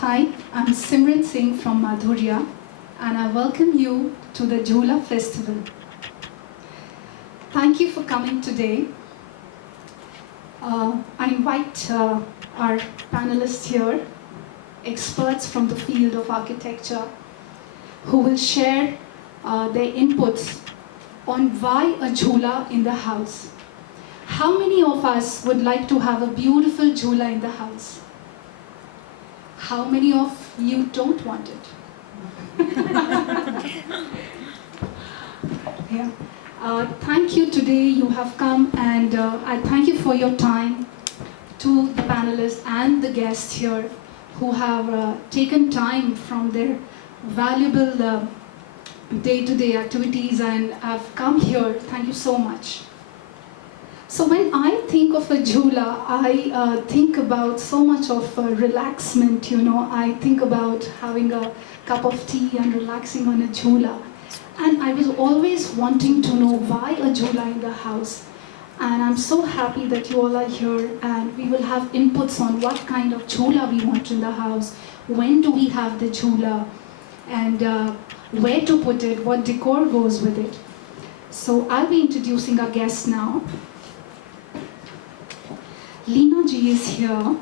Hi, I'm Simran Singh from Madhurya, and I welcome you to the Jhula Festival. Thank you for coming today. I invite our panelists here, experts from the field of architecture, who will share their inputs on why a Jhula in the house. How many of us would like to have a beautiful Jhula in the house? How many of you don't want it? Yeah. Thank you today, you have come, and I thank you for your time to the panelists and the guests here who have taken time from their valuable day-to-day activities and have come here. Thank you so much. So when I think of a Jhula, I think about so much of relaxment, I think about having a cup of tea and relaxing on a Jhula. And I was always wanting to know why a Jhula in the house. And I'm so happy that you all are here, and we will have inputs on what kind of Jhula we want in the house, when do we have the Jhula, and where to put it, what decor goes with it. So I'll be introducing our guests now. Leena Ji is here,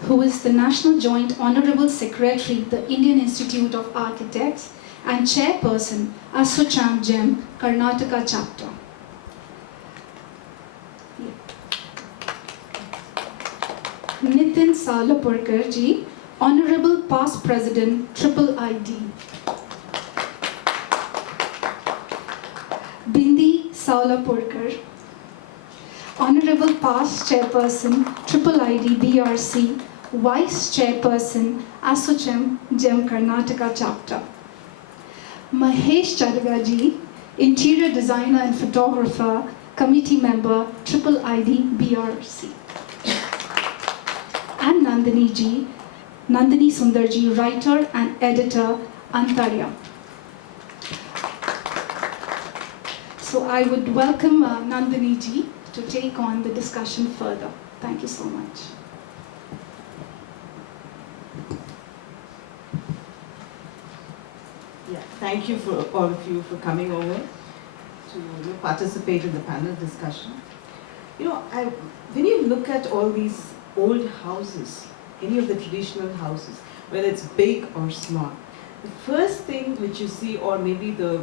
who is the National Joint Honorable Secretary, the Indian Institute of Architects, and Chairperson, ASSOCHAM GEM, Karnataka Chapter. Nitin Salapurkar Ji, Honorable Past President, Triple ID. Bindi Salapurkar, Honorable Past Chairperson, Triple ID BRC, Vice Chairperson, ASSOCHAM GEM Karnataka Chapter. Mahesh Chadagaji, Interior Designer and Photographer, Committee Member, Triple ID BRC. And Nandini Ji, Nandini Sundarji, Writer and Editor, Antarya. So I would welcome Nandini Ji to take on the discussion further. Thank you so much. Yeah, thank you for all of you for coming over to participate in the panel discussion. When you look at all these old houses, any of the traditional houses, whether it's big or small, the first thing which you see, or maybe the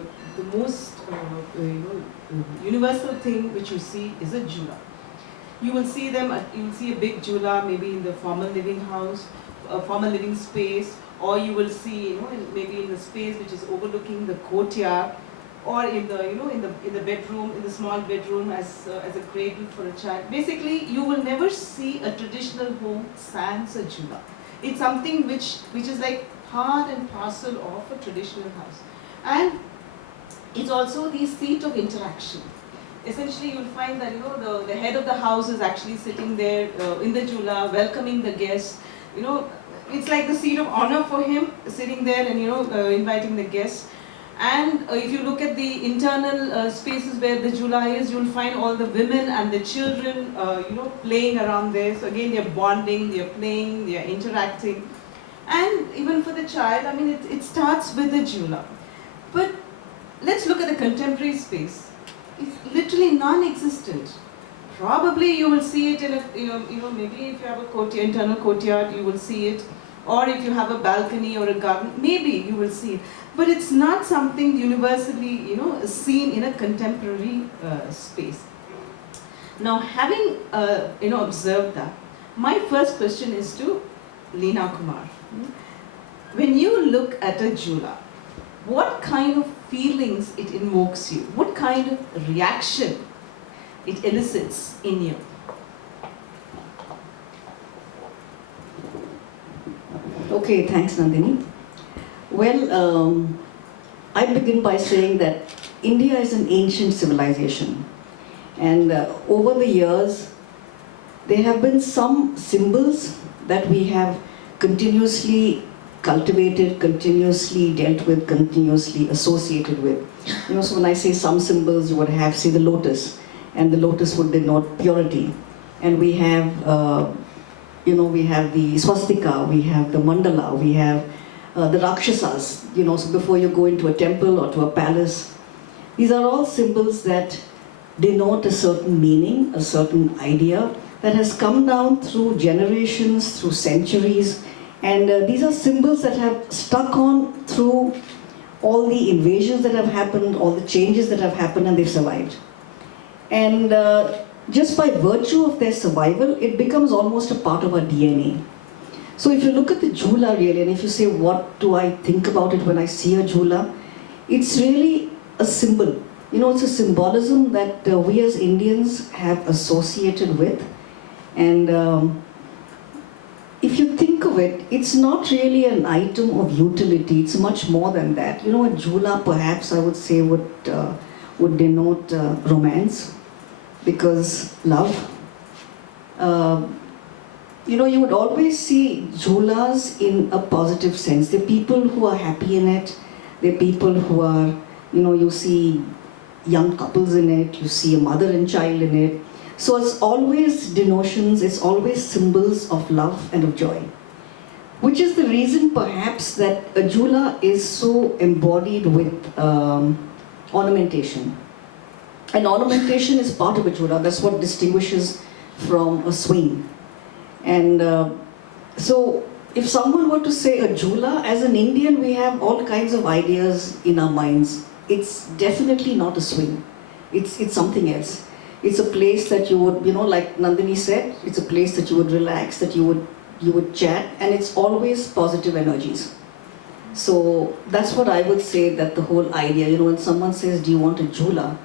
most universal thing which you see, is a Jhula. You will see a big Jhula maybe in the formal living house, a formal living space, or you will see, maybe in the space which is overlooking the courtyard, or in the bedroom, in the small bedroom as a cradle for a child. Basically, you will never see a traditional home sans a Jhula. It's something which is like part and parcel of a traditional house, and it's also the seat of interaction. Essentially, you'll find that the head of the house is actually sitting there in the Jhula, welcoming the guests. It's like the seat of honor for him, sitting there and inviting the guests. And if you look at the internal spaces where the Jhula is, you'll find all the women and the children, playing around there. So again, they're bonding, they're playing, they're interacting. And even for the child, it starts with the Jhula. But let's look at the contemporary space. It's literally non-existent. Probably you will see it in a, maybe if you have a internal courtyard, you will see it. Or if you have a balcony or a garden, maybe you will see it. But it's not something universally, seen in a contemporary space. Now, having, observed that, my first question is to Leena Kumar. When you look at a Jhula, what kind of feelings it invokes you? What kind of reaction it elicits in you? Okay, thanks Nandini. Well, I begin by saying that India is an ancient civilization, and over the years there have been some symbols that we have continuously cultivated, continuously dealt with, continuously associated with. So when I say some symbols, you would have, say, the lotus, and the lotus would denote purity. And we have you know, we have the swastika, we have the mandala, we have the rakshasas, you know, so before you go into a temple or to a palace. These are all symbols that denote a certain meaning, a certain idea that has come down through generations, through centuries, and these are symbols that have stuck on through all the invasions that have happened, all the changes that have happened, and they've survived. And just by virtue of their survival, it becomes almost a part of our DNA. So if you look at the jhula really, and if you say, what do I think about it when I see a jhula? It's really a symbol. You know, it's a symbolism that we as Indians have associated with. And if you think of it, it's not really an item of utility. It's much more than that. You know, a jhula perhaps I would say would denote romance, because love. You know, you would always see jhulas in a positive sense. They're people who are happy in it. They're people who are, you know, you see young couples in it, you see a mother and child in it. So it's always denotions, it's always symbols of love and of joy. Which is the reason perhaps that a jhula is so embodied with ornamentation. And ornamentation is part of a jhula. That's what distinguishes from a swing. And so if someone were to say a jhula, as an Indian we have all kinds of ideas in our minds. It's definitely not a swing. It's something else. It's a place that you would, you know, like Nandini said, it's a place that you would relax, that you would chat, and it's always positive energies. So that's what I would say, that the whole idea, you know, when someone says, do you want a jhula?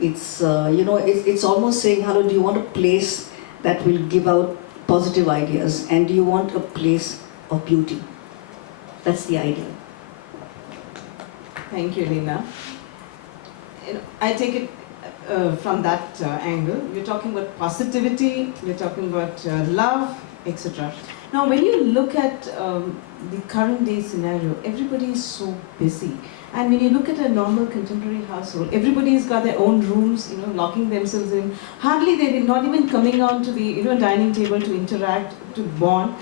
It's, you know, it's almost saying, hello, do you want a place that will give out positive ideas? And do you want a place of beauty? That's the idea. Thank you, Leena. You know, I take it from that angle. We're talking about positivity, we're talking about love, etc. Now, when you look at the current day scenario, everybody is so busy. And when you look at a normal contemporary household, everybody's got their own rooms, you know, locking themselves in. Hardly they're not even coming out to the, you know, dining table to interact, to bond.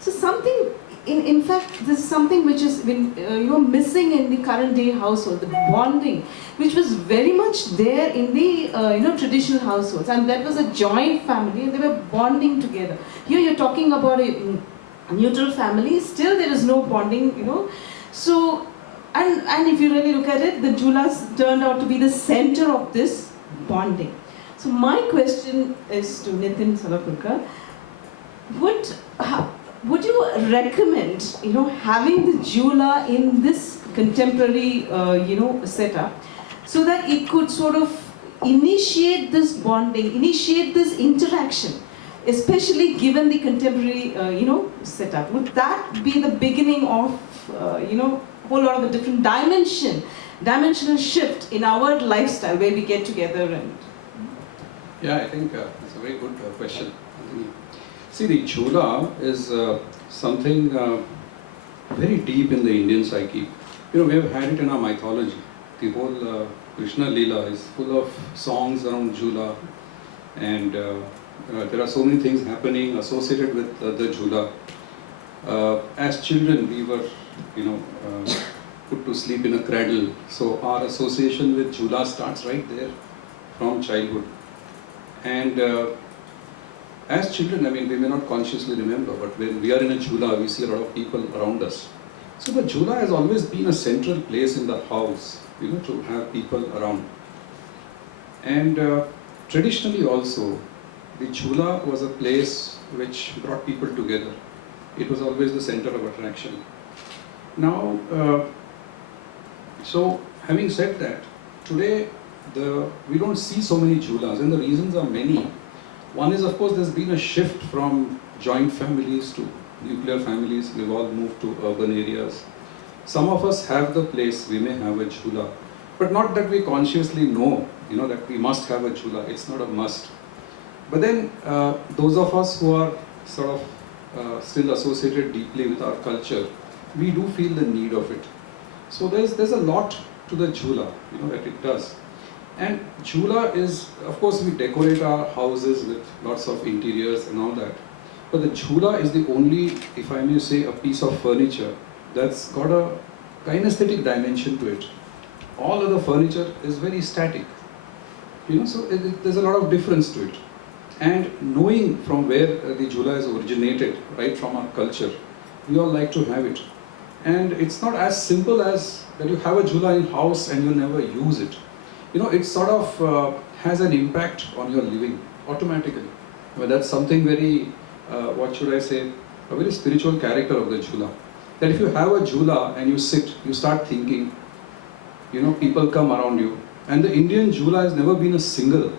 So something, in fact, this is something which has been, you know, missing in the current day household, the bonding, which was very much there in the, you know, traditional households. And that was a joint family, and they were bonding together. Here you're talking about a neutral family, still there is no bonding, you know. So, and if you really look at it, the jhulas turned out to be the center of this bonding. So my question is to Nitin Salapurkar, would you recommend, you know, having the jhula in this contemporary, you know, setup, so that it could sort of initiate this bonding, initiate this interaction, especially given the contemporary, you know, setup? Would that be the beginning of, you know, a whole lot of a different dimensional shift in our lifestyle where we get together and... Yeah, I think it's a very good question. See, the jhula is something very deep in the Indian psyche. You know, we have had it in our mythology. The whole Krishna Leela is full of songs around jhula, and there are so many things happening associated with the jhula. As children, we were, you know, put to sleep in a cradle. So our association with jhula starts right there from childhood. And as children, I mean, we may not consciously remember, but when we are in a jhula, we see a lot of people around us. So the jhula has always been a central place in the house, you know, to have people around. And traditionally also, the jhula was a place which brought people together. It was always the center of attraction. Now, so having said that, today we don't see so many jhulas, and the reasons are many. One is, of course, there's been a shift from joint families to nuclear families. We've all moved to urban areas. Some of us have the place, we may have a jhula, but not that we consciously know, you know, that we must have a jhula. It's not a must. But then those of us who are sort of still associated deeply with our culture, we do feel the need of it. So there's a lot to the jhula, you know, that it does. And jhula is, of course, we decorate our houses with lots of interiors and all that. But but the Jhula is the only, if I may say, a piece of furniture that's got a kinesthetic dimension to it. All other furniture is very static. So there's a lot of difference to it. And knowing from where the Jhula is originated, right from our culture, we all like to have it. And it's not as simple as that you have a Jhula in house and you never use it. It sort of has an impact on your living automatically. That's something very, what should I say, a very spiritual character of the Jhula. That if you have a Jhula and you sit, you start thinking, people come around you. And the Indian Jhula has never been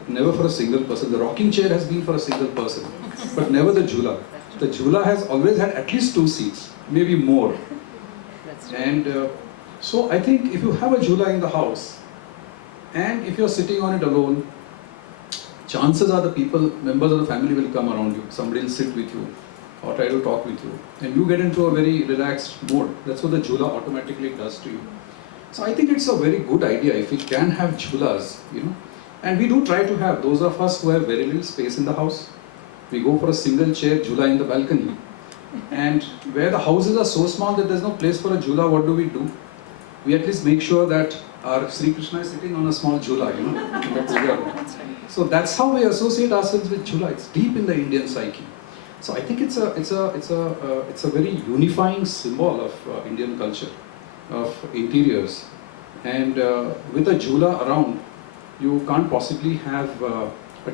never for a single person. The rocking chair has been for a single person, but never the Jhula. The Jhula has always had at least 2 seats, maybe more. And so I think if you have a Jhula in the house, and if you're sitting on it alone, chances are members of the family will come around you. Somebody will sit with you or try to talk with you. And you get into a very relaxed mode. That's what the Jhula automatically does to you. So I think it's a very good idea if we can have Jhulas, And we do try to have, those of us who have very little space in the house, we go for a single chair Jhula in the balcony. And where the houses are so small that there's no place for a Jhula, what do? We at least make sure that our Sri Krishna is sitting on a small Jhula, in the puja room. So that's how we associate ourselves with Jhula. It's deep in the Indian psyche. So I think it's a very unifying symbol of Indian culture, of interiors. And with a Jhula around, you can't possibly have a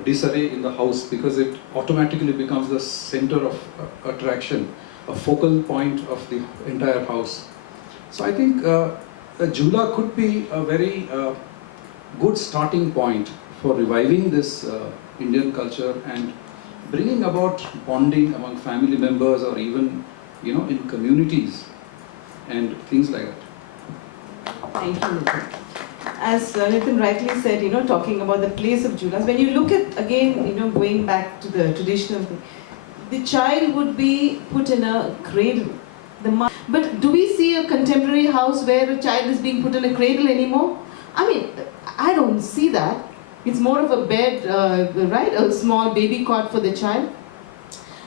disarray in the house because it automatically becomes the center of attraction, a focal point of the entire house. So I think a Jhula could be a very good starting point for reviving this Indian culture and bringing about bonding among family members or even, in communities and things like that. Thank you, Nitin. As Nitin rightly said, talking about the place of Jhulas, when you look at, again, going back to the traditional thing, the child would be put in a cradle. But do we see a contemporary house where a child is being put in a cradle anymore? I mean, I don't see that. It's more of a bed, right? A small baby cot for the child.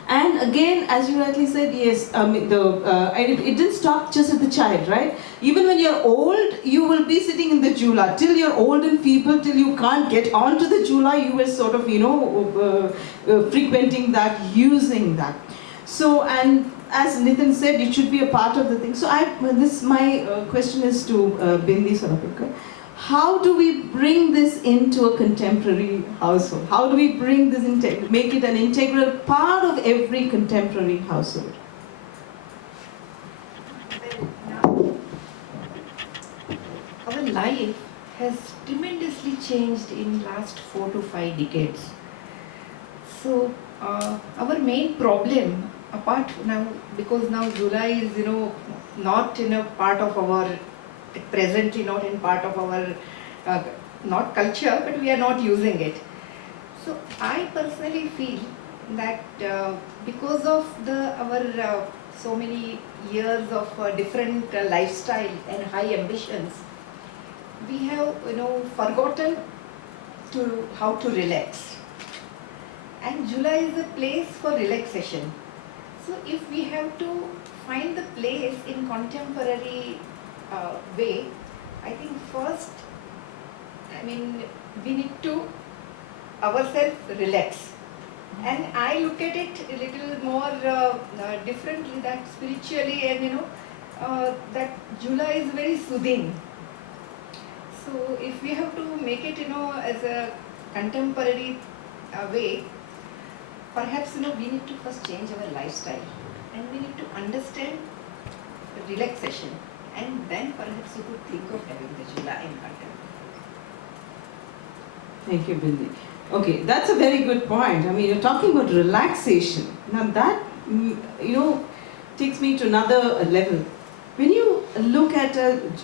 And again, as you rightly said, yes, it didn't stop just at the child, right? Even when you're old, you will be sitting in the Jhula. Till you're old and feeble, till you can't get onto the Jhula, you were sort of, frequenting that, using that. So, and as Nitin said, it should be a part of the thing. So, my question is to Bindi Solapurkar. How do we bring this into a contemporary household? How do we bring this make it an integral part of every contemporary household? Our life has tremendously changed in last 4 to 5 decades. So our main problem, apart now, because now Jhula is not in a part of our presently not in part of our not culture, but we are not using it. So I personally feel that because of our so many years of different lifestyle and high ambitions, we have forgotten how to relax. And Jhula is a place for relaxation. So if we have to find the place in contemporary way, I think first, we need to ourselves relax. And I look at it a little more differently, that spiritually, and that Jhula is very soothing. So if we have to make it as a contemporary way, perhaps we need to first change our lifestyle, and we need to understand relaxation. And then perhaps you could think of having the Jhula in contemporary. Thank you, Bindi. Okay, that's a very good point. I mean, you're talking about relaxation. Now that, takes me to another level. When you look at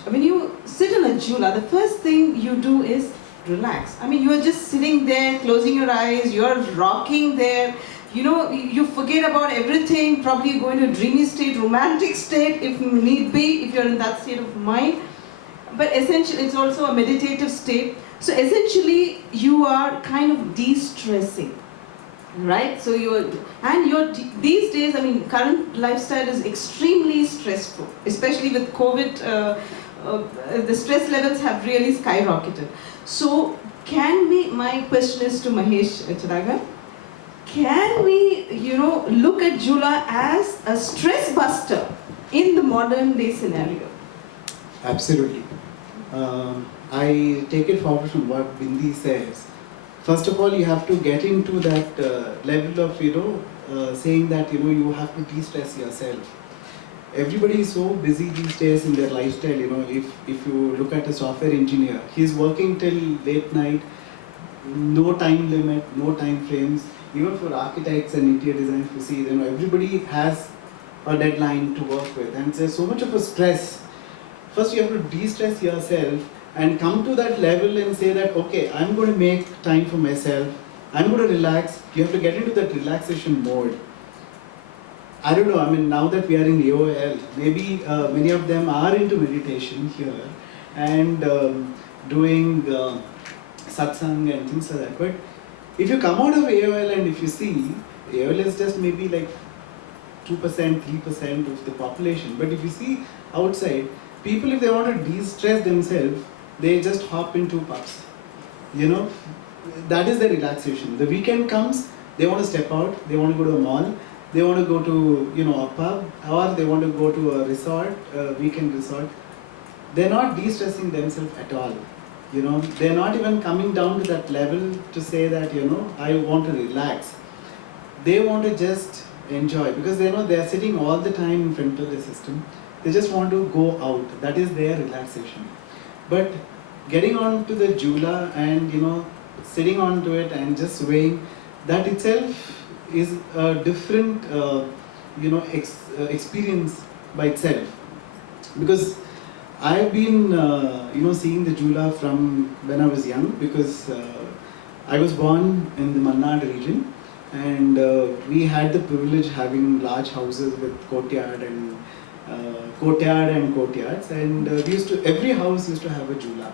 when you sit in a Jhula, the first thing you do is relax. I mean, you're just sitting there, closing your eyes, you're rocking there. You forget about everything, probably you go into a dreamy state, romantic state, if need be, if you're in that state of mind. But essentially, it's also a meditative state. So essentially, you are kind of de-stressing. right? So these days, I mean, current lifestyle is extremely stressful, especially with COVID. The stress levels have really skyrocketed. So can we? My question is to Mahesh Charaga. Can we, look at Jula as a stress buster in the modern day scenario? Absolutely. I take it forward from what Bindi says. First of all, you have to get into that level of, saying that, you have to de-stress yourself. Everybody is so busy these days in their lifestyle, if you look at a software engineer, he's working till late night, no time limit, no time frames. Even for architects and interior designers, you see, everybody has a deadline to work with, and there's so much of a stress. First, you have to de-stress yourself and come to that level and say that, okay, I'm going to make time for myself, I'm going to relax. You have to get into that relaxation mode. I don't know, I mean, now that we are in AOL, maybe many of them are into meditation here and doing satsang and things like that. But if you come out of AOL and if you see, AOL is just maybe like 2%, 3% of the population. But if you see outside, people, if they want to de-stress themselves, they just hop into pubs. That is the relaxation. The weekend comes, they want to step out, they want to go to a mall, they want to go to, a pub, or they want to go to a resort, a weekend resort. They're not de-stressing themselves at all. They're not even coming down to that level to say that, I want to relax. They want to just enjoy, because they know they're sitting all the time in front of the system. They just want to go out. That is their relaxation. But getting on to the Jula and, sitting onto it and just swaying, that itself is a different, experience by itself. Because I've been, seeing the Jula from when I was young, because I was born in the Malnad region, and we had the privilege having large houses with courtyard and courtyards, and every house used to have a Jula.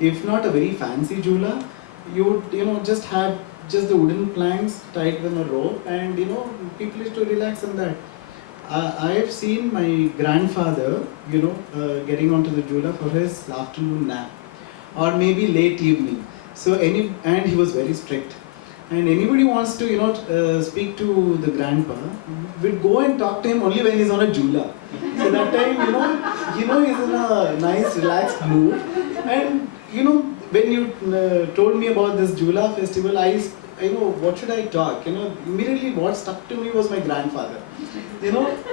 If not a very fancy Jula, you would, just have just the wooden planks tied with a rope, and people used to relax on that. I have seen my grandfather, getting onto the Jula for his afternoon nap, or maybe late evening. And he was very strict. And anybody wants to, speak to the grandpa, we'd go and talk to him only when he's on a Jula. So that time, he's in a nice, relaxed mood. And, when you told me about this Jula festival, what should I talk? Immediately what stuck to me was my grandfather.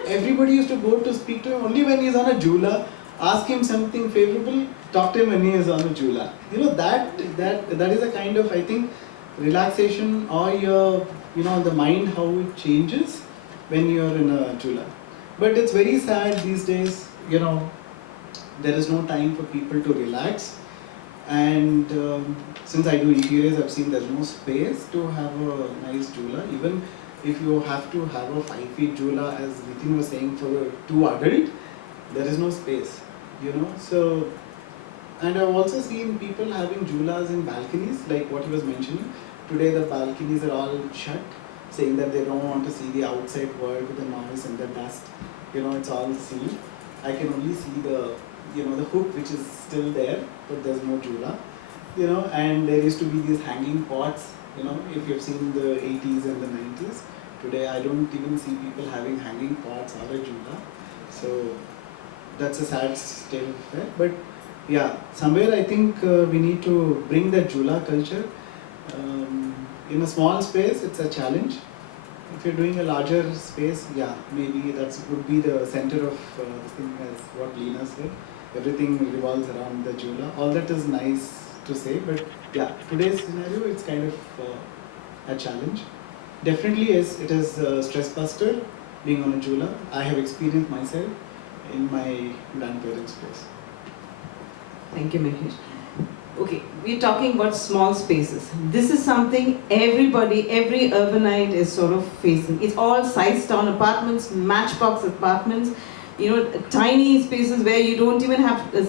Everybody used to go to speak to him only when he's on a Jula, ask him something favorable, talk to him when he is on a Jula. That is a kind of, I think, relaxation, or your, the mind, how it changes when you're in a Jula. But it's very sad these days, there is no time for people to relax. And since I do interiors, I've seen there's no space to have a nice Jula. Even if you have to have a 5 feet Jula, as Nitin was saying, for a 2 adult, there is no space, So, and I've also seen people having Julas in balconies, like what he was mentioning. Today the balconies are all shut, saying that they don't want to see the outside world with the noise and the dust. It's all sealed. I can only see the hook, which is still there, but there's no Jula. And there used to be these hanging pots, if you've seen the 80s and the 90s. Today I don't even see people having hanging pots or a Jula. So that's a sad state of affair. But yeah, somewhere I think we need to bring that Jula culture. In a small space, it's a challenge. If you're doing a larger space, yeah, maybe that would be the center of this thing, as what Leena said. Everything revolves around the Jula. All that is nice to say, but yeah, today's scenario, it's kind of a challenge. Definitely, yes, it is a stress buster being on a Jula. I have experienced myself in my grandparents' place. Thank you, Mahesh. Okay, we're talking about small spaces. This is something every urbanite is sort of facing. It's all sized down apartments, matchbox apartments, tiny spaces where you don't even have a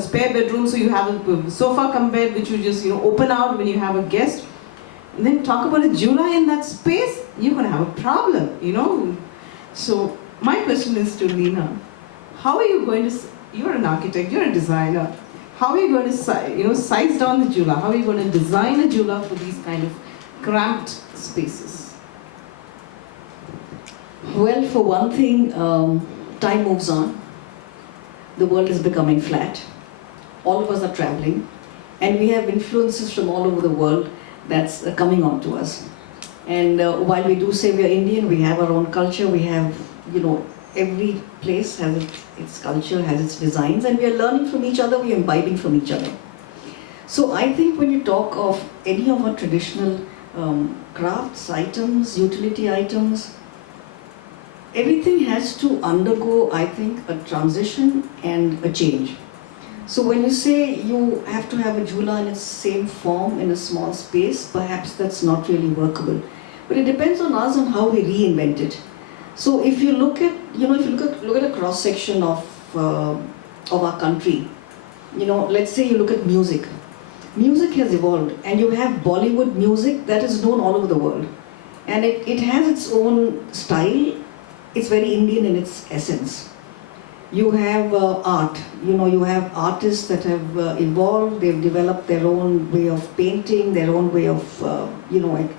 spare bedroom, so you have a sofa cum bed which you just open out when you have a guest. then talk about a Jula in that space, you're going to have a problem, you know. So my question is to Leena, how are you going to, you're an architect, you're a designer, how are you going to size down the Jula? How are you going to design a Jula for these kind of cramped spaces? Well, for one thing, time moves on. The world is becoming flat. All of us are traveling, and we have influences from all over the world that's coming on to us. And while we do say we are Indian, we have our own culture, we have, every place has its culture, has its designs, and we are learning from each other, we are imbibing from each other. So I think when you talk of any of our traditional crafts, items, utility items, everything has to undergo, I think, a transition and a change. So when you say you have to have a Jula in its same form in a small space, perhaps that's not really workable. But it depends on us on how we reinvent it. So if you look at, look at a cross section of our country, let's say you look at music. Music has evolved, and you have Bollywood music that is known all over the world, and it has its own style. It's very Indian in its essence. You have art, you have artists that have evolved, they've developed their own way of painting, their own way of,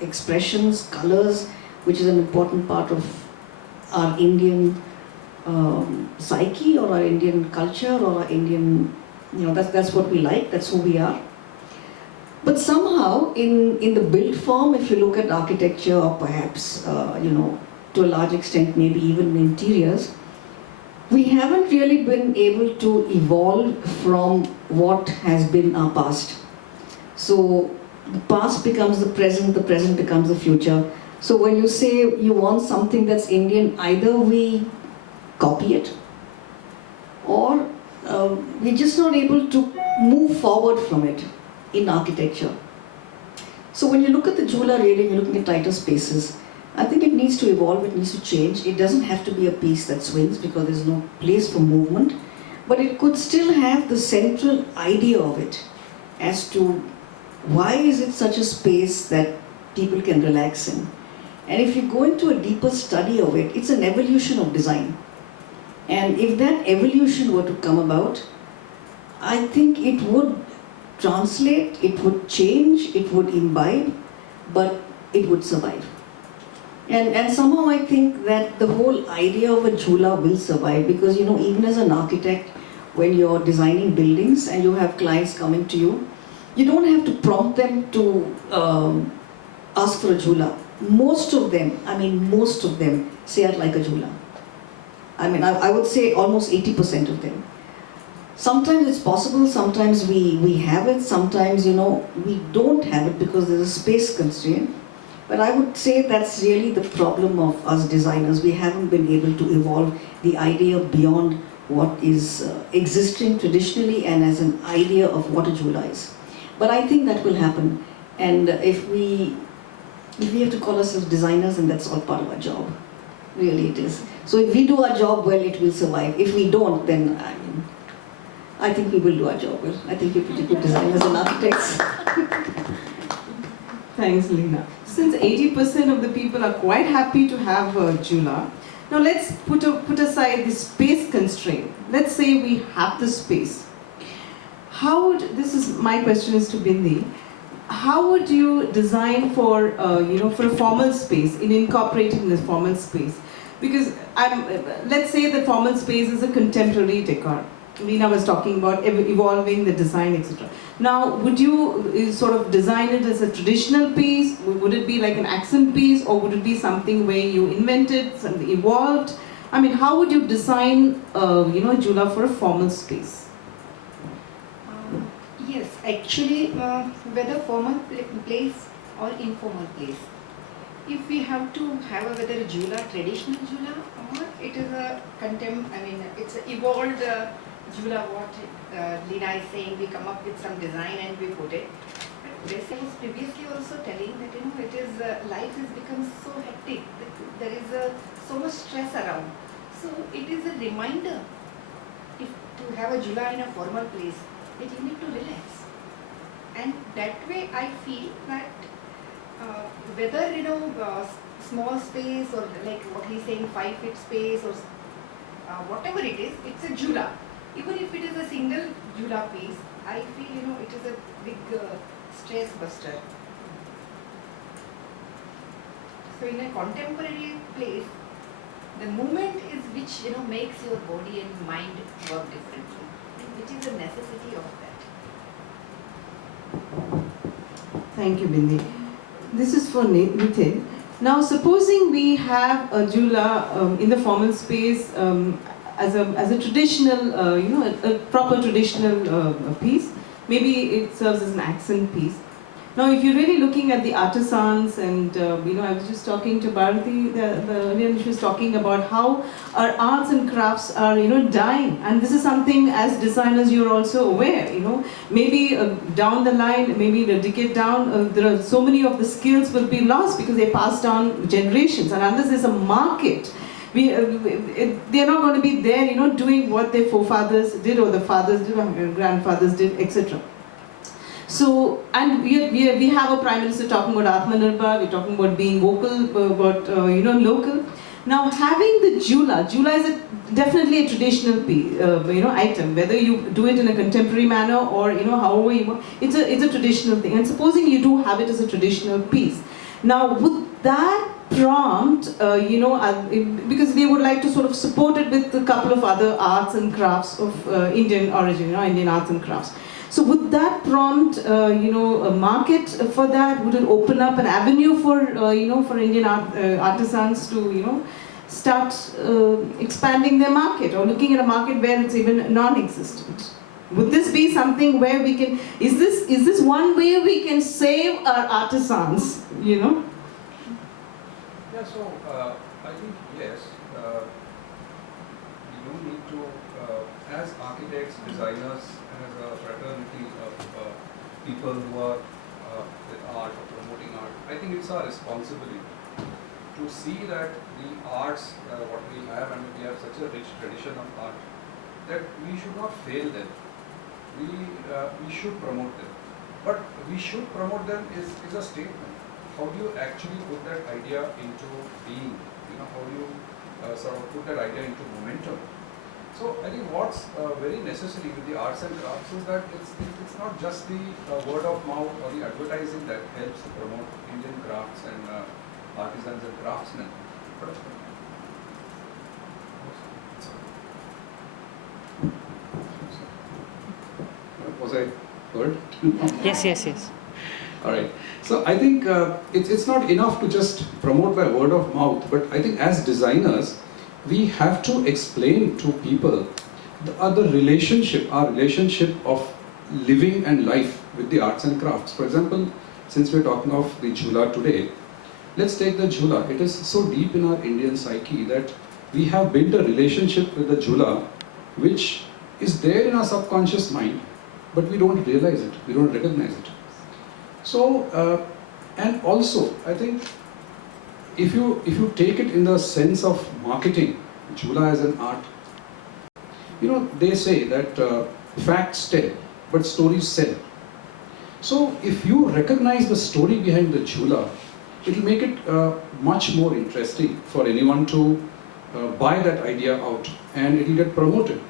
expressions, colors, which is an important part of our Indian psyche or our Indian culture or our Indian, that's what we like, that's who we are. But somehow, in the built form, if you look at architecture or perhaps, to a large extent, maybe even interiors, we haven't really been able to evolve from what has been our past. So the past becomes the present becomes the future. So when you say you want something that's Indian, either we copy it or we're just not able to move forward from it in architecture. So when you look at the Jula really, you're looking at tighter spaces. I think it needs to evolve, it needs to change. It doesn't have to be a piece that swings because there's no place for movement, but it could still have the central idea of it as to why is it such a space that people can relax in. And if you go into a deeper study of it, it's an evolution of design. And if that evolution were to come about, I think it would translate, it would change, it would imbibe, but it would survive. And somehow I think that the whole idea of a Jula will survive because, even as an architect, when you're designing buildings and you have clients coming to you, you don't have to prompt them to ask for a Jula. Most of them say I'd like a Jula. I would say almost 80% of them. Sometimes it's possible, sometimes we have it, sometimes, we don't have it because there's a space constraint. But I would say that's really the problem of us designers. We haven't been able to evolve the idea beyond what is existing traditionally and as an idea of what a Jula is. But I think that will happen. And if we have to call ourselves designers, then that's all part of our job. Really it is. So if we do our job well, it will survive. If we don't, then I think we will do our job well. I think we're pretty good designers and architects. Thanks, Leena. Since 80% of the people are quite happy to have a Jula, now let's put aside the space constraint. Let's say we have the space. My question is to Bindi, how would you design for a formal space, in incorporating this formal space? Because let's say the formal space is a contemporary decor. Leena was talking about evolving the design, etc. Now, would you sort of design it as a traditional piece? Would it be like an accent piece, or would it be something where you invented, something evolved? How would you design, Jula for a formal space? Yes, actually, whether formal place or informal place, if we have to have whether a Jula, traditional Jula, or it is a it's an evolved Jula, what Leena is saying, we come up with some design and we put it. But this I was previously also telling that, it is, life has become so hectic, that there is so much stress around. So it is a reminder, if to have a Jula in a formal place, that you need to relax. And that way I feel that whether small space or like what he's saying 5 feet space or whatever it is, it's a jula. Even if it is a single jula piece, I feel it is a big stress buster. So in a contemporary place, the movement is which makes your body and mind work differently, which is a necessity of that. Thank you, Bindi. This is for Nitin. Now, supposing we have a jula in the formal space as a traditional, a proper traditional piece. Maybe it serves as an accent piece. Now, if you're really looking at the artisans, and I was just talking to Bharati, she was talking about how our arts and crafts are, dying, and this is something as designers you're also aware. Maybe down the line, maybe a decade down, there are so many of the skills will be lost because they passed down generations, and unless there's a market, they're not going to be there, doing what their forefathers did, or the fathers did, or grandfathers did, etc. So, and we have a Prime Minister talking about Atmanirbhar, we're talking about being vocal, about local. Now, having the jula is definitely a traditional item, whether you do it in a contemporary manner or however you want. It's a traditional thing. And supposing you do have it as a traditional piece, now would that prompt, because they would like to sort of support it with a couple of other arts and crafts of Indian origin, Indian arts and crafts. So would that prompt, a market for that? Would it open up an avenue for, for Indian artisans to, start expanding their market, or looking at a market where it's even non-existent? Would this be something where we can? Is this one way we can save our artisans? Yeah. So I think yes. We do need to, as architects, designers, as a fraternity of people who are with art or promoting art, I think it's our responsibility to see that the arts, what we have, and we have such a rich tradition of art, that we should not fail them. We should promote them. But we should promote them is a statement. How do you actually put that idea into being? How do you sort of put that idea into momentum? So I think what's very necessary with the arts and crafts is that it's not just the word of mouth or the advertising that helps to promote Indian crafts and artisans and craftsmen. But was I heard? Yes. All right. So I think it's not enough to just promote by word of mouth, but I think as designers, we have to explain to people our relationship of living and life with the arts and crafts. For example, since we're talking of the jula today, let's take the jula. It is so deep in our Indian psyche that we have built a relationship with the jula which is there in our subconscious mind, but we don't realize it, we don't recognize it. So, and also, I think if you take it in the sense of marketing, jula as an art, they say that facts tell, but stories sell. So if you recognize the story behind the jula, it will make it much more interesting for anyone to buy that idea out, and it will get promoted.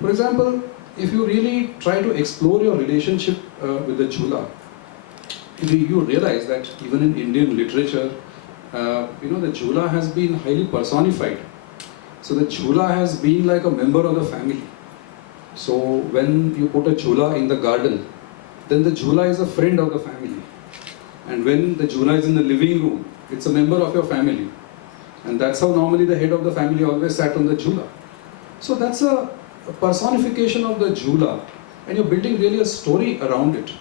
For example, if you really try to explore your relationship with the jula, you realize that even in Indian literature, the jula has been highly personified. So the jula has been like a member of the family. So when you put a jula in the garden, then the jula is a friend of the family. And when the jula is in the living room, it's a member of your family. And that's how normally the head of the family always sat on the jula. So that's a personification of the jula, and you're building really a story around it.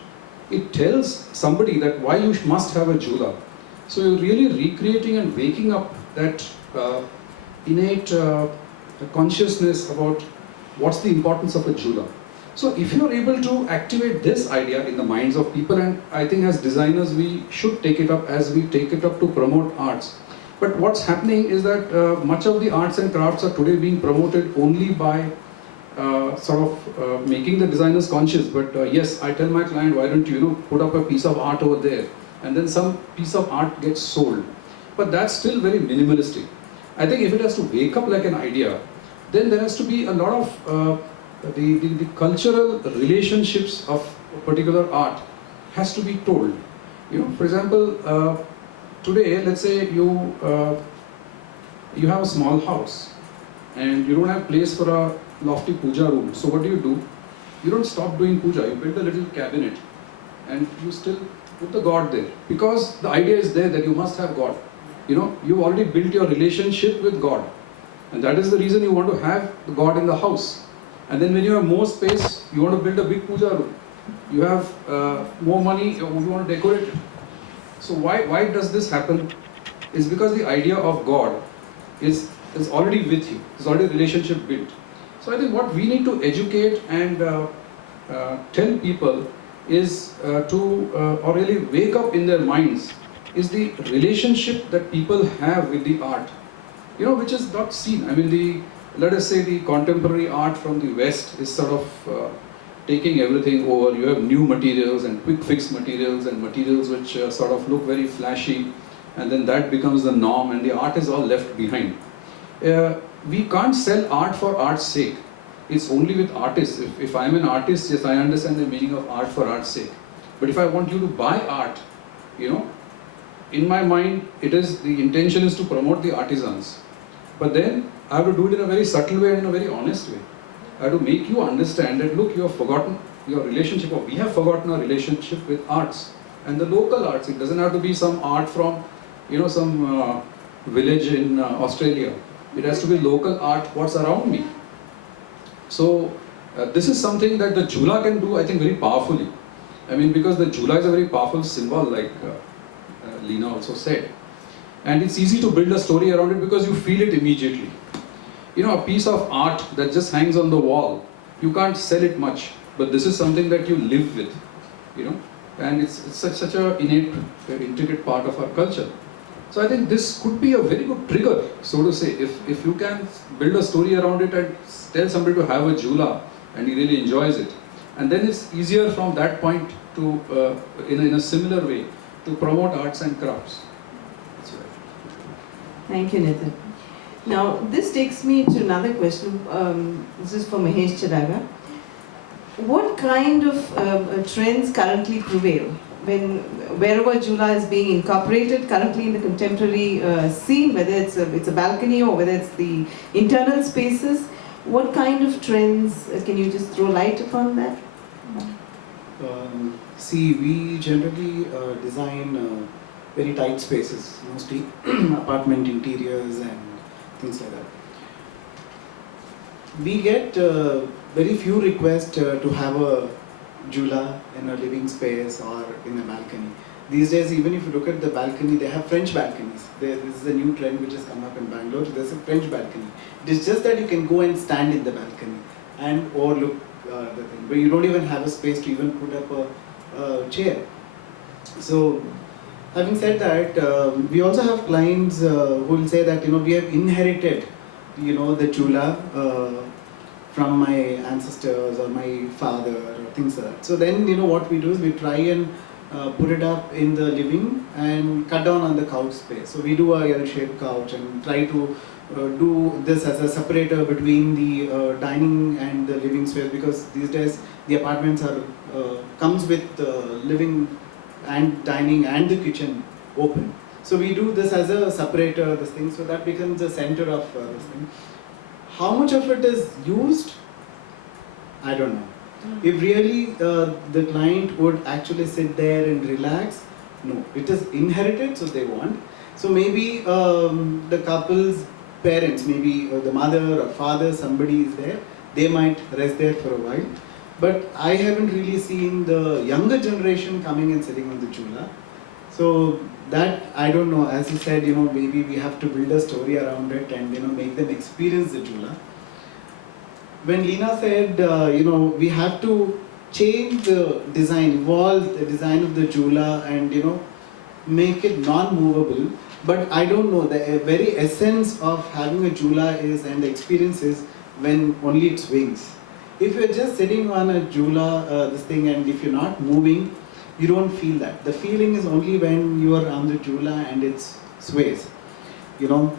It tells somebody that why you must have a jula. So you're really recreating and waking up that innate consciousness about what's the importance of a jula. So if you're able to activate this idea in the minds of people, and I think as designers we should take it up as we take it up to promote arts. But what's happening is that much of the arts and crafts are today being promoted only by making the designers conscious. But yes, I tell my client, why don't you put up a piece of art over there, and then some piece of art gets sold. But that's still very minimalistic. I think if it has to wake up like an idea, then there has to be a lot of the cultural relationships of a particular art has to be told. You know, for example, today, let's say you have a small house and you don't have place for a lofty puja room. So what do? You don't stop doing puja. You build a little cabinet and you still put the God there, because the idea is there that you must have God. You know, you've already built your relationship with God, and that is the reason you want to have the God in the house. And then when you have more space, you want to build a big puja room. You have more money, you want to decorate it. So why does this happen? It's because the idea of God is already with you. There's already a relationship built. So I think what we need to educate and tell people is or really wake up in their minds, is the relationship that people have with the art, you know, which is not seen. I mean, let us say the contemporary art from the West is sort of taking everything over. You have new materials and quick fix materials and materials which sort of look very flashy, and then that becomes the norm and the art is all left behind. We can't sell art for art's sake. It's only with artists. If I'm an artist, yes, I understand the meaning of art for art's sake. But if I want you to buy art, you know, in my mind, the intention is to promote the artisans. But then I have to do it in a very subtle way and in a very honest way. I have to make you understand that, look, you have forgotten your relationship, or we have forgotten our relationship with arts and the local arts. It doesn't have to be some art from, you know, some village in Australia. It has to be local art, what's around me. So this is something that the Jhula can do, I think, very powerfully. I mean, because the Jhula is a very powerful symbol, like Leena also said. And it's easy to build a story around it because you feel it immediately. You know, a piece of art that just hangs on the wall, you can't sell it much, but this is something that you live with, you know, and it's such an innate, intricate part of our culture. So I think this could be a very good trigger, so to say, if you can build a story around it and tell somebody to have a Jhula and he really enjoys it. And then it's easier from that point to, in a similar way, to promote arts and crafts. That's right. Thank you, Nitin. Now, this takes me to another question. This is for Mahesh Chadaga. What kind of trends currently prevail wherever Jhula is being incorporated currently in the contemporary scene, whether it's a balcony or whether it's the internal spaces? What kind of trends, can you just throw light upon that? See, we generally design very tight spaces, mostly apartment interiors and things like that. We get very few requests to have a Jhula in a living space or in a balcony. These days, even if you look at the balcony, they have French balconies. This is a new trend which has come up in Bangalore. There's a French balcony. It is just that you can go and stand in the balcony and overlook the thing. But you don't even have a space to even put up a chair. So, having said that, we also have clients who will say that, you know, we have inherited, you know, the Jhula from my ancestors or my father or things like that. So then, you know, what we do is we try and put it up in the living and cut down on the couch space. So we do a L-shaped couch and try to do this as a separator between the dining and the living space, because these days the apartments are comes with living and dining and the kitchen open. So we do this as a separator, this thing, so that becomes the center of this thing. How much of it is used? I don't know. If really the client would actually sit there and relax, no. It is inherited, so they want. So maybe the couple's parents, maybe the mother or father, somebody is there, they might rest there for a while. But I haven't really seen the younger generation coming and sitting on the Jhula. So that, I don't know, as you said, you know, maybe we have to build a story around it and, you know, make them experience the Jhula. When Leena said, you know, we have to change the design, evolve the design of the Jhula and, you know, make it non-movable. But I don't know, the very essence of having a Jhula is, and the experience is, when only it swings. If you're just sitting on a Jhula, this thing, and if you're not moving, you don't feel that. The feeling is only when you are on the Jula and it sways. You know,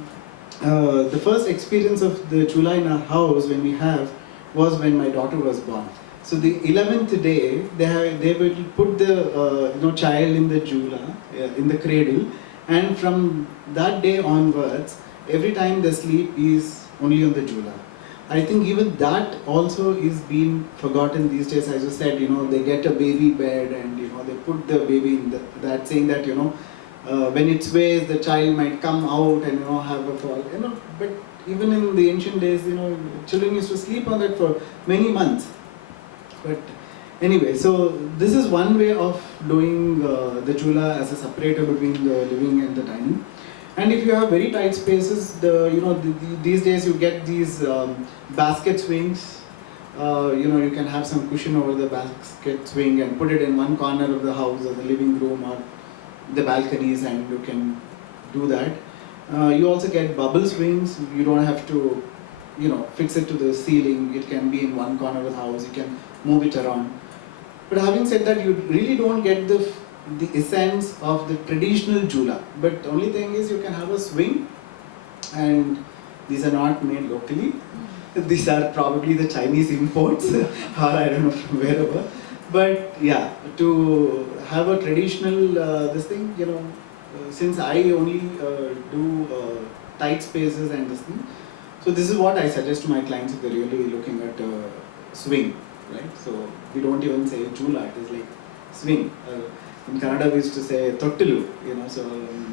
the first experience of the Jula in our house when we have was when my daughter was born. So the 11th day, they will put the child in the Jula, in the cradle, and from that day onwards, every time they sleep is only on the Jula. I think even that also is being forgotten these days. As you said, they get a baby bed and they put the baby in that, saying that when it sways, the child might come out and have a fall. But even in the ancient days, children used to sleep on it for many months. But anyway, so this is one way of doing the Jula as a separator between the living and the dining. And if you have very tight spaces, these days you get these basket swings. You can have some cushion over the basket swing and put it in one corner of the house or the living room or the balconies, and you can do that. You also get bubble swings. You don't have to, fix it to the ceiling. It can be in one corner of the house. You can move it around. But having said that, you really don't get the essence of the traditional Jula. But the only thing is you can have a swing, and these are not made locally. These are probably the Chinese imports or I don't know from wherever. But yeah, to have a traditional this thing, since I only do tight spaces and this thing, so this is what I suggest to my clients if they're really looking at swing, right? So we don't even say Jula, it is like swing. In Kannada we used to say Tottilu, so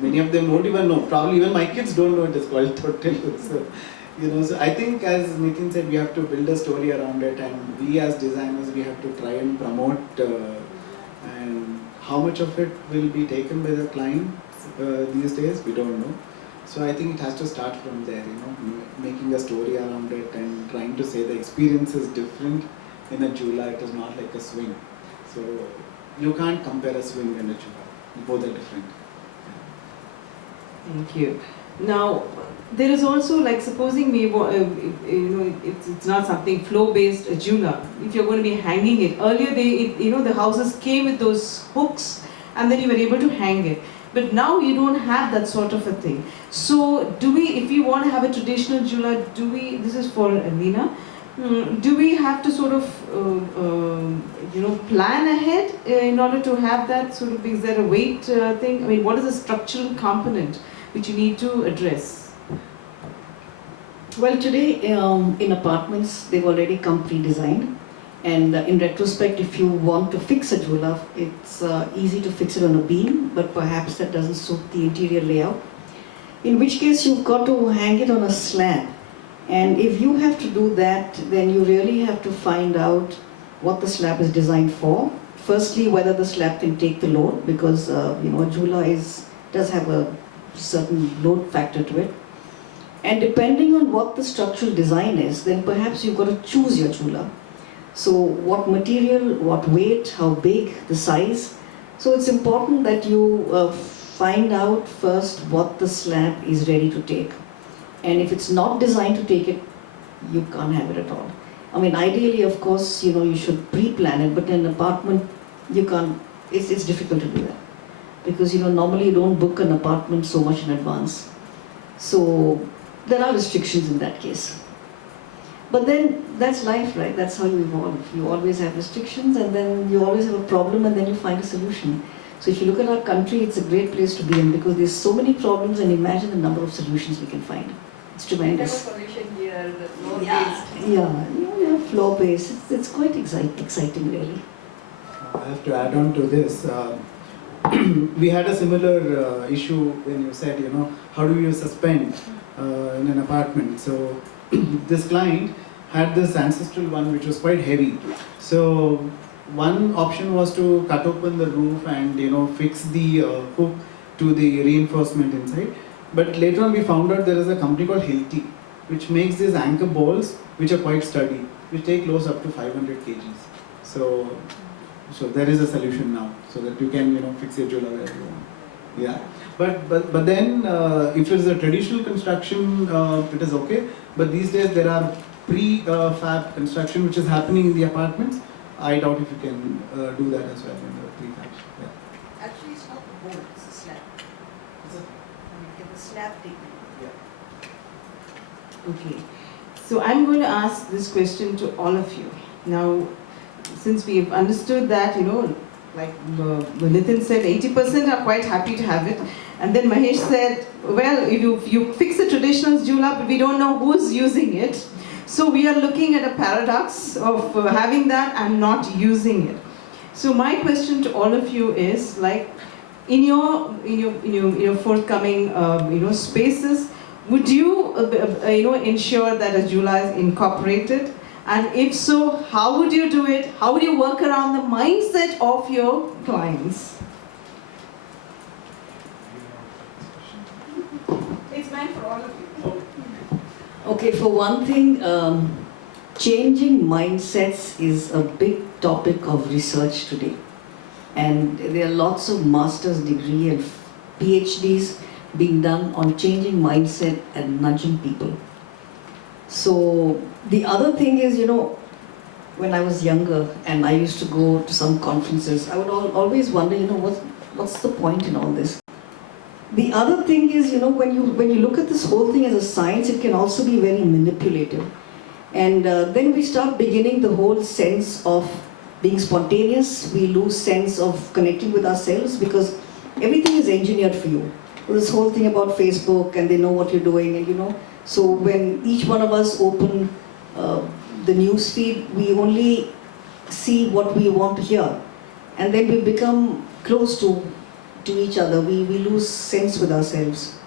many of them don't even know. Probably even my kids don't know it is called Tottilu. So, so I think as Nitin said, we have to build a story around it, and we as designers, we have to try and promote and how much of it will be taken by the client these days, we don't know. So I think it has to start from there, making a story around it and trying to say the experience is different in a Jula, it is not like a swing. So you can't compare a swing and a Jula, both are different. Thank you. Now, there is also, like, supposing it's not something flow-based Jula. If you're going to be hanging it, earlier the houses came with those hooks, and then you were able to hang it. But now you don't have that sort of a thing. So, if we want to have a traditional Jula, this is for Nina, do we have to sort of, plan ahead in order to have that sort of, is there a weight thing? I mean, what is the structural component which you need to address? Well, today in apartments, they've already come pre-designed. And in retrospect, if you want to fix a Jula, it's easy to fix it on a beam, but perhaps that doesn't suit the interior layout. In which case, you've got to hang it on a slab. And if you have to do that, then you really have to find out what the slab is designed for. Firstly, whether the slab can take the load, because a Jula does have a certain load factor to it. And depending on what the structural design is, then perhaps you've got to choose your Jula. So what material, what weight, how big, the size. So it's important that you find out first what the slab is ready to take. And if it's not designed to take it, you can't have it at all. I mean, ideally, of course, you should pre-plan it, but in an apartment, you can't, it's difficult to do that. Because, normally you don't book an apartment so much in advance. So there are restrictions in that case. But then that's life, right? That's how you evolve. You always have restrictions, and then you always have a problem, and then you find a solution. So if you look at our country, it's a great place to be in, because there's so many problems, and imagine the number of solutions we can find. It's tremendous. solution here, the Yeah, you have floor-based. It's quite exciting, really. I have to add on to this. We had a similar issue when you said, how do you suspend in an apartment? So this client had this ancestral one which was quite heavy. So one option was to cut open the roof and fix the hook to the reinforcement inside. But later on we found out there is a company called Hilti which makes these anchor bolts which are quite sturdy, which take loads up to 500 kgs. So there is a solution now, so that you can fix your Jula where you want. Yeah, but then if it is a traditional construction, it is okay. But these days there are pre-fab construction which is happening in the apartments, I doubt if you can do that as well in the prefab. Yeah. Actually, it's not the board, it's the slab. Is it? You get the slab taken. Okay, so I'm going to ask this question to all of you. Now, since we've understood that, like Nitin said, 80% are quite happy to have it. And then Mahesh said, well, if you fix the traditional Jula, but we don't know who's using it. So we are looking at a paradox of having that and not using it. So my question to all of you is, like, in your forthcoming spaces, would you ensure that a Jula is incorporated? And if so, how would you do it? How would you work around the mindset of your clients? It's meant for all of you. Okay, for one thing, changing mindsets is a big topic of research today. And there are lots of master's degree and PhDs being done on changing mindset and nudging people. So the other thing is, when I was younger and I used to go to some conferences, I would always wonder, what's the point in all this? The other thing is, when you look at this whole thing as a science, it can also be very manipulative. And then we start beginning the whole sense of being spontaneous. We lose sense of connecting with ourselves because everything is engineered for you. This whole thing about Facebook and they know what you're doing, and so when each one of us open the news feed, we only see what we want to hear, and then we become close to each other. We lose sense with ourselves.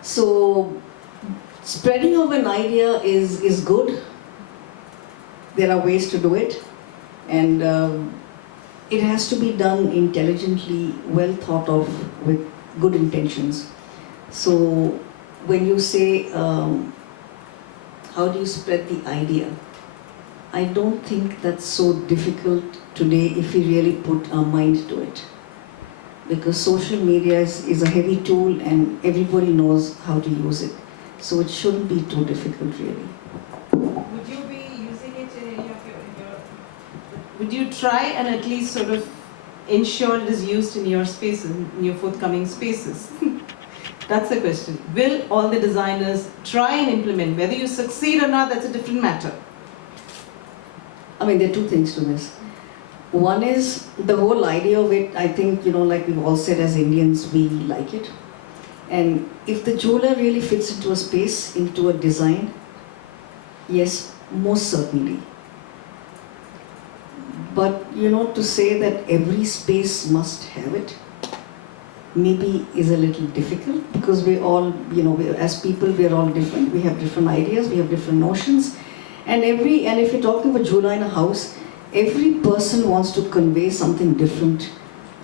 So spreading of an idea is good. There are ways to do it, and it has to be done intelligently, well thought of, with good intentions. So when you say, how do you spread the idea? I don't think that's so difficult today if we really put our mind to it. Because social media is a heavy tool and everybody knows how to use it. So it shouldn't be too difficult, really. Would you be using it in any of would you try and at least sort of ensure it is used in your spaces, in your forthcoming spaces? That's the question. Will all the designers try and implement? Whether you succeed or not, that's a different matter. I mean, there are two things to this. One is the whole idea of it, I think, like we've all said as Indians, we like it. And if the Jula really fits into a space, into a design, yes, most certainly. But, to say that every space must have it, maybe is a little difficult because we're all, as people, we're all different. We have different ideas, we have different notions. And if you're talking about Jula in a house, every person wants to convey something different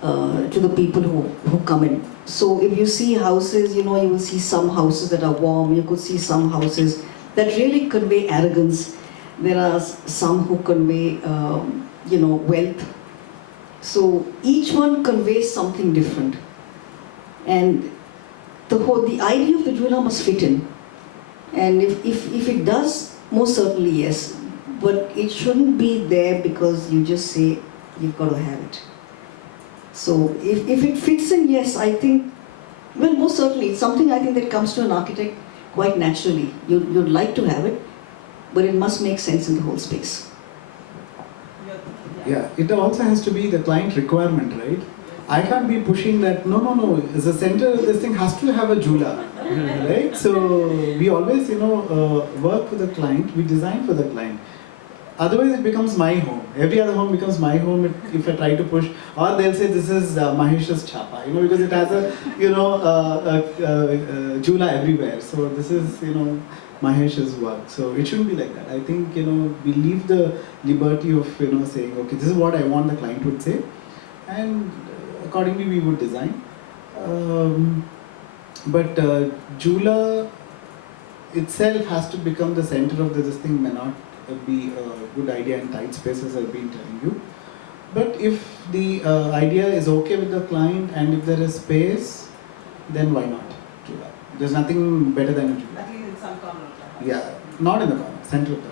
to the people who come in. So if you see houses, you will see some houses that are warm, you could see some houses that really convey arrogance. There are some who convey, wealth. So each one conveys something different. And the idea of the Jula must fit in. And if it does, most certainly yes. But it shouldn't be there because you just say you've got to have it. So if it fits in, yes, I think, well, most certainly, it's something I think that comes to an architect quite naturally. You'd like to have it, but it must make sense in the whole space. Yeah, it also has to be the client requirement, right? I can't be pushing that, no, as a center, this thing has to have a Jula, right? So we always, work with the client, we design for the client. Otherwise it becomes my home. Every other home becomes my home if I try to push, or they'll say this is Mahesh's chapa, because it has a, Jula everywhere. So this is, Mahesh's work. So it shouldn't be like that. I think, we leave the liberty of, saying, okay, this is what I want the client would say, and accordingly we would design. But Jula itself has to become the center of this thing, may not be a good idea in tight spaces, I've been telling you. But if the idea is okay with the client and if there is space, then why not Jula? There's nothing better than a Jula. At least in some corner. Yeah, not in the corner, center of the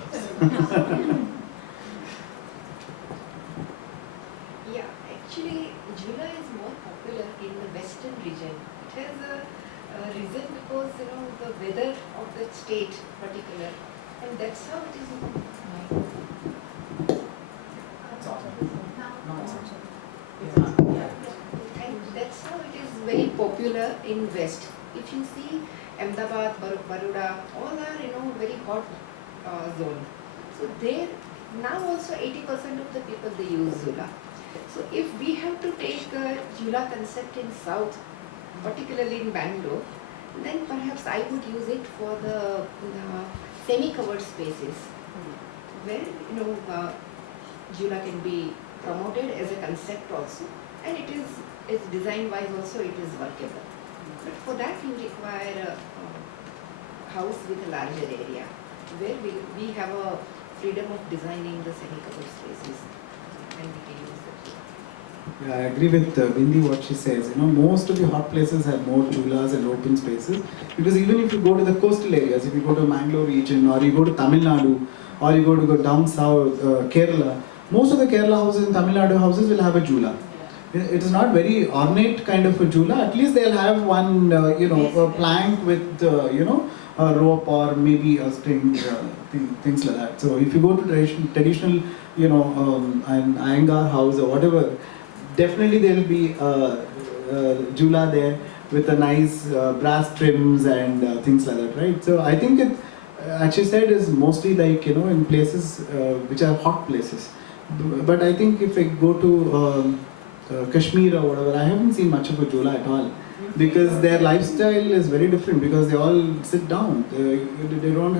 house. weather of that state particular, and that's how it is. And that's how it is very popular in West. If you see Ahmedabad, Baroda, all are very hot zone. So there now also 80% of the people they use Zula. So if we have to take a Zula concept in South, particularly in Bangalore, then perhaps I would use it for the semi-covered spaces, where Zula can be promoted as a concept also, and it is design-wise also it is workable. But for that you require a house with a larger area, where we have a freedom of designing the semi-covered spaces, and we can use that. Yeah, I agree with Bindi what she says. Most of the hot places have more chulas and open spaces, because even if you go to the coastal areas, if you go to Mangalore region, or you go to Tamil Nadu, or you go down south, Kerala, most of the Kerala houses and Tamil Nadu houses will have a jula. It is not very ornate kind of a jula. At least they'll have one, a plank with, a rope or maybe a string, things like that. So if you go to traditional, an Iyengar house or whatever, definitely there will be a jula there with a nice brass trims and things like that, right? So I think it, as she said, is mostly like, in places which are hot places. But I think if I go to Kashmir or whatever, I haven't seen much of a jula at all, because their lifestyle is very different, because they all sit down, they don't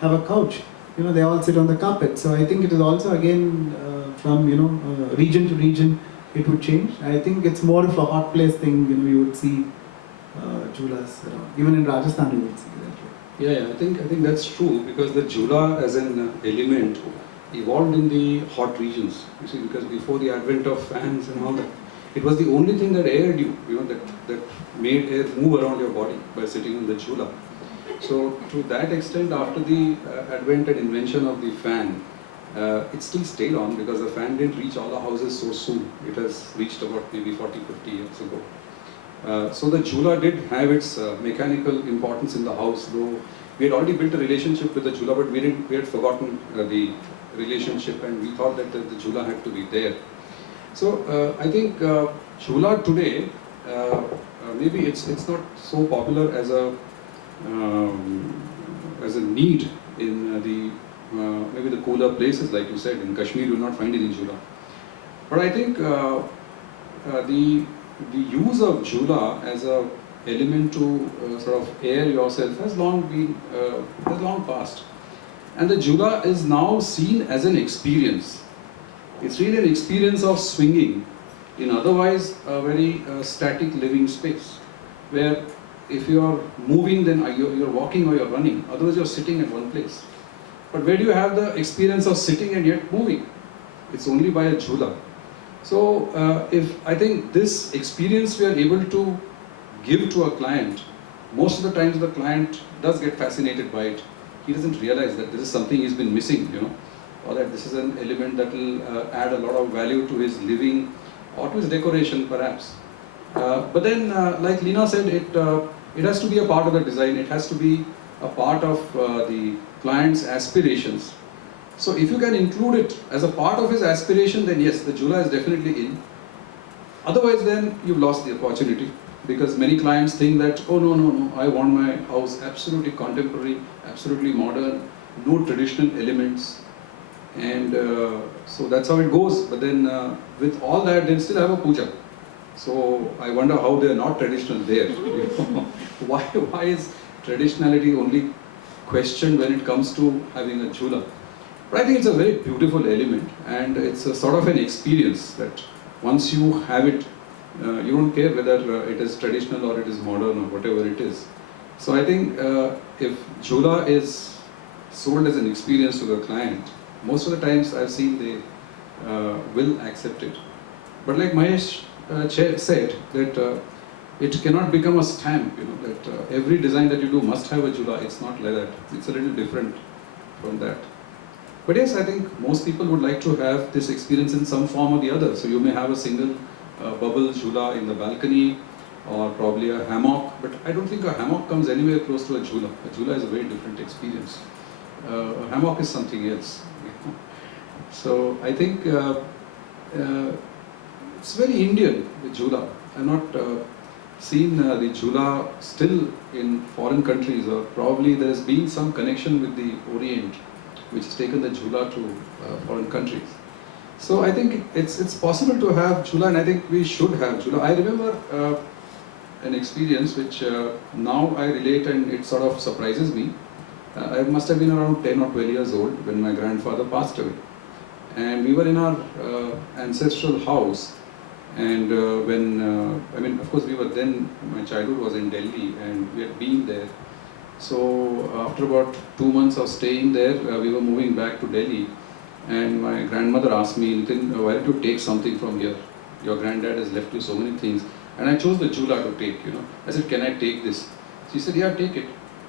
have a couch, they all sit on the carpet. So I think it is also again from region to region it would change. I think it's more of a hot place thing, you would see julas around. Even in Rajasthan you would see that. Yeah, I think that's true, because the jula as an element evolved in the hot regions. You see, because before the advent of fans and all that, it was the only thing that aired you, that made air move around your body by sitting on the jula. So to that extent, after the advent and invention of the fan, it still stayed on, because the fan didn't reach all the houses so soon. It has reached about maybe 40, 50 years ago. So the jula did have its mechanical importance in the house, though we had already built a relationship with the jula, but we had forgotten the relationship, and we thought that the jula had to be there. So I think jula today, maybe it's not so popular as a need in maybe the cooler places, like you said. In Kashmir you will not find any jula. But I think the use of jula as a element to sort of air yourself has long passed. And the jula is now seen as an experience. It's really an experience of swinging in otherwise a very static living space, where if you are moving, then you're walking or you're running, otherwise you're sitting at one place. But where do you have the experience of sitting and yet moving? It's only by a jula. So I think this experience we are able to give to a client, most of the times the client does get fascinated by it. He doesn't realize that this is something he's been missing, or that this is an element that will add a lot of value to his living or to his decoration perhaps. But then, like Leena said, it has to be a part of the design. It has to be a part of the client's aspirations. So if you can include it as a part of his aspiration, then yes, the jula is definitely in. Otherwise, then you've lost the opportunity, because many clients think that, oh no, I want my house absolutely contemporary, absolutely modern, no traditional elements. And so that's how it goes. But then with all that, they'll still have a puja. So I wonder how they're not traditional there. Why is traditionality only questioned when it comes to having a jula? But I think it's a very beautiful element, and it's a sort of an experience that once you have it, you don't care whether it is traditional or it is modern or whatever it is. So I think if jula is sold as an experience to the client, most of the times I've seen they will accept it. But like Mahesh said, that it cannot become a stamp, that every design that you do must have a jula. It's not like that. It's a little different from that. But yes, I think most people would like to have this experience in some form or the other. So you may have a single bubble jula in the balcony, or probably a hammock, but I don't think a hammock comes anywhere close to a jhula. A jhula is a very different experience. A hammock is something else. So I think it's very Indian, the jhula. I've not seen the jhula still in foreign countries, or probably there has been some connection with the Orient, which has taken the jhula to foreign countries. So I think it's possible to have jhula, and I think we should have jhula. I remember an experience which now I relate, and it sort of surprises me. I must have been around 10 or 12 years old when my grandfather passed away. And we were in our ancestral house, and I mean, of course, we were then, my childhood was in Delhi, and we had been there. So after about 2 months of staying there, we were moving back to Delhi, and my grandmother asked me, "Nitin, why don't you take something from here? Your granddad has left you so many things." And I chose the jhula to take, you know. I said, "Can I take this?" She said, "Yeah, take it."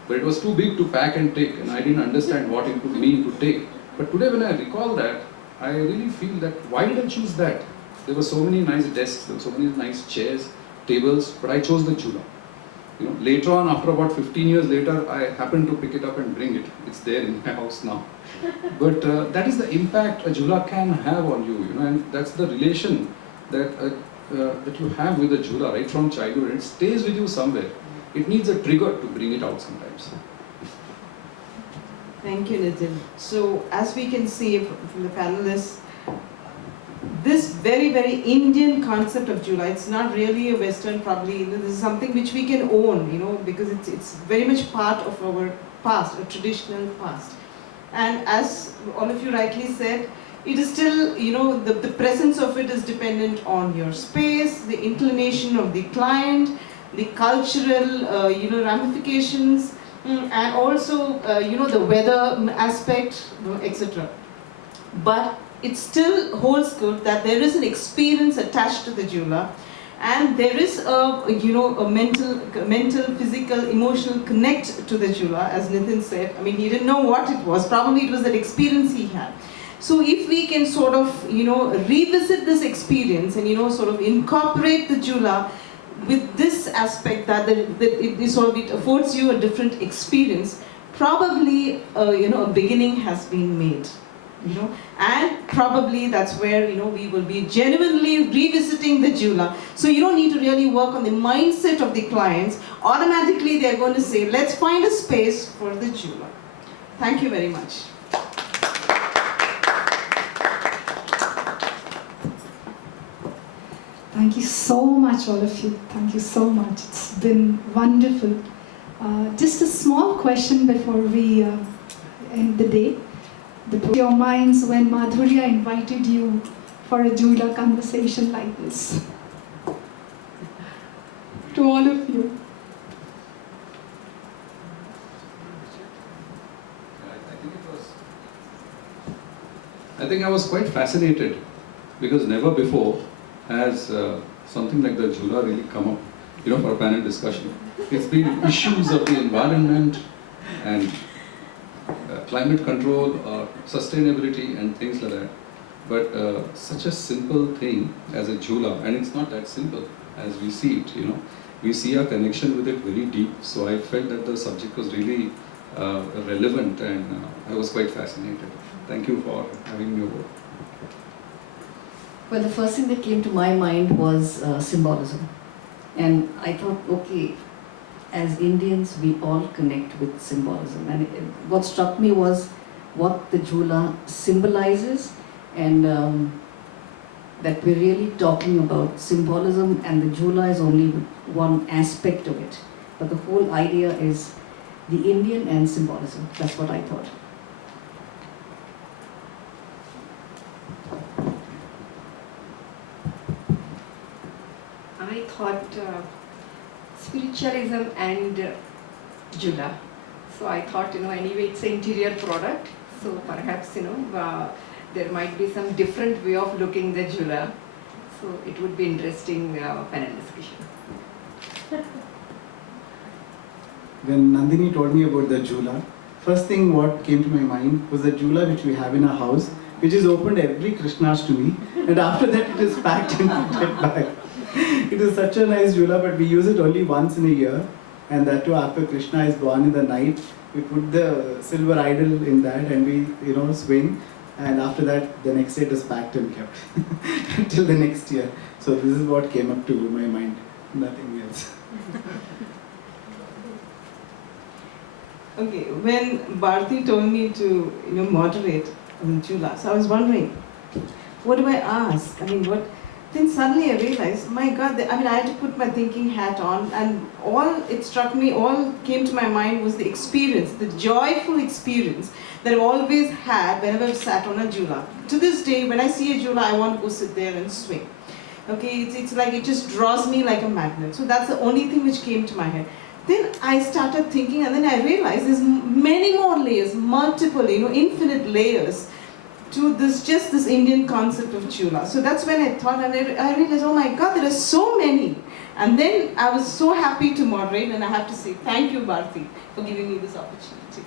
But it was too big to pack and take, and I didn't understand what it would mean to take. But today when I recall that, I really feel that why did I choose that? There were so many nice desks, there were so many nice chairs, tables, but I chose the jhula. You know, later on, after about 15 years later, I happened to pick it up and bring it. It's there in my house now. But that is the impact a jhula can have on you, you know, and that's the relation that that you have with the jhula right from childhood. It stays with you somewhere. It needs a trigger to bring it out sometimes. Thank you, Nitin. So, as we can see from the panelists, this very, very Indian concept of jhula, it's not really a Western, probably, you know, this is something which we can own, you know, because it's very much part of our past, a traditional past. And as all of you rightly said, it is still, you know, the presence of it is dependent on your space, the inclination of the client, the cultural, you know, ramifications, and also, you know, the weather aspect, etc. But it still holds good that there is an experience attached to the jhula, and there is a, you know, a mental, physical, emotional connect to the jhula, as Nitin said. I mean, he didn't know what it was. Probably it was that experience he had. So if we can sort of, you know, revisit this experience and, you know, sort of incorporate the jhula with this aspect that it affords you a different experience, probably, you know, a beginning has been made. You know, and probably that's where, you know, we will be genuinely revisiting the jhula. So you don't need to really work on the mindset of the clients. Automatically they're going to say, let's find a space for the jhula. Thank you very much. Thank you so much, all of you. Thank you so much. It's been wonderful. Just a small question before we end the day. Your minds when Madhurya invited you for a jhula conversation like this. To all of you. I think I was quite fascinated, because never before has something like the jhula really come up, you know, for a panel discussion. It's been issues of the environment and climate control or sustainability and things like that. But such a simple thing as a jhula, and it's not that simple as we see it, you know. We see our connection with it very deep. So I felt that the subject was really relevant, and I was quite fascinated. Thank you for having me over. Well, the first thing that came to my mind was symbolism. And I thought, okay, as Indians, we all connect with symbolism. And what struck me was what the jhula symbolizes, and that we're really talking about symbolism, and the jhula is only one aspect of it. But the whole idea is the Indian and symbolism. That's what I thought. I thought spiritualism and jhula. So I thought, you know, anyway it's an interior product. So perhaps, you know, there might be some different way of looking the jhula. So it would be interesting panel discussion. When Nandini told me about the jhula, first thing what came to my mind was the jhula which we have in our house, which is opened every Krishnashtami, and after that it is packed and put back. It is such a nice Jula, but we use it only once in a year, and that too after Krishna is born in the night. We put the silver idol in that, and we swing, and after that the next day it is packed and kept till the next year. So this is what came up to my mind, nothing else. Okay, when Bharti told me to moderate Jula, so I was wondering, what do I ask? I mean, what? Then suddenly I realized, my God, I had to put my thinking hat on, and all came to my mind was the experience, the joyful experience that I've always had whenever I've sat on a Jula. To this day, when I see a Jula, I want to go sit there and swing. Okay, it's like it just draws me like a magnet. So that's the only thing which came to my head. Then I started thinking, and then I realized there's many more layers, multiple, infinite layers to this Indian concept of Jula. So that's when I thought, and I realized, oh my God, there are so many. And then I was so happy to moderate, and I have to say thank you, Bharti, for giving me this opportunity.